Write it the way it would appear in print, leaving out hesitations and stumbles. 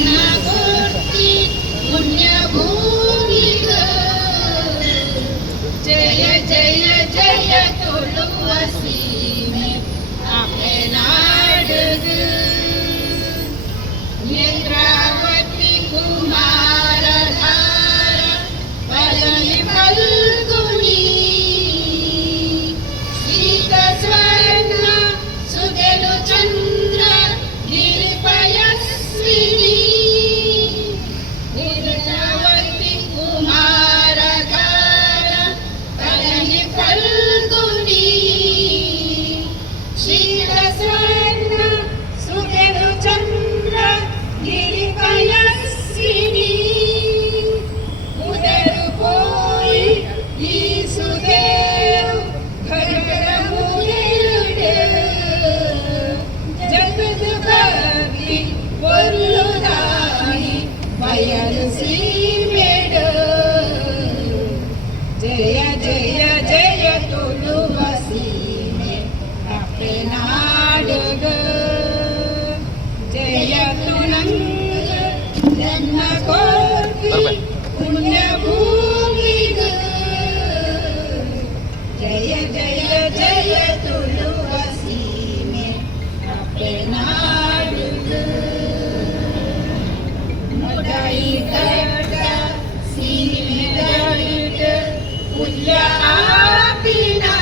जन्मभूमी पुण्यभूमी ग जय जय जय तुलसी में आपले नाड ग नेत्रावती कुमार धार पलनी फल्गुनी शीत स्वर्ण सुदेलु चंद्र गिरिपयस्विनी नेत्रावती कुमार धार पलनी फल्गुनी शीत स्वर्ण सुदेलु चंद्र गिरिपयस्विनी उदर पोई ई सुदेव घर मुदेड जगद भागी वल्लुदानी बयलसी मेड जय जय जय तुलसी में आपले नाड ग जय तुलंग जन्मकोटी पुण्यभूमि ग जय जय जय तुलसी में आपले नाड ग मोठाई करता सीने डाईट पूज्य आपी ना